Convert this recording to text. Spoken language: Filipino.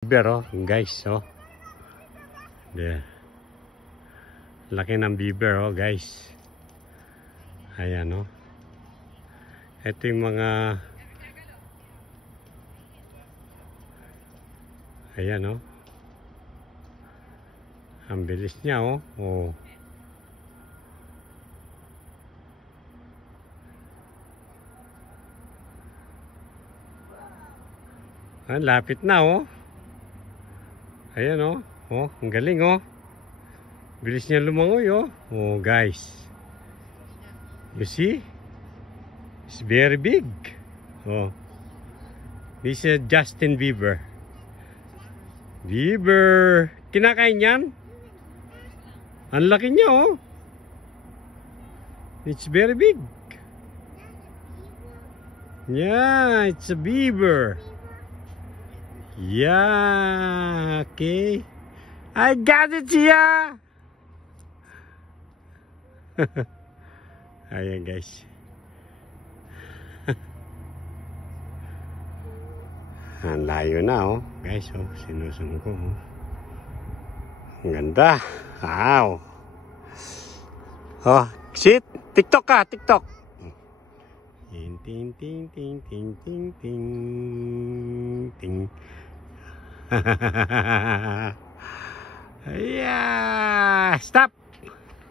Beaver, oh, guys, oh. There. Laki ng beaver, oh, guys. Ayan, oh. Ito yung mga... Ayan, oh. Ang bilis niya, oh. Oh. Ah, lapit na, oh. Ayan, oh. Oh, ang galing, oh. Bilis niya lumangoy, oh. Oh, guys. You see? It's very big. Oh. This is Justin Bieber. Bieber. Kinakain yan? Ang laki niya, oh. It's very big. Yeah, it's a beaver. Yeah, okay. I got it here. Ayan, guys. Ang layo na, oh. Guys, oh. Sinusunod ko, oh. Ang ganda. Wow. Oh, sit. TikTok ka, TikTok. Ting, ting, ting, ting, ting, ting, ting, ting. Yeah. Stop.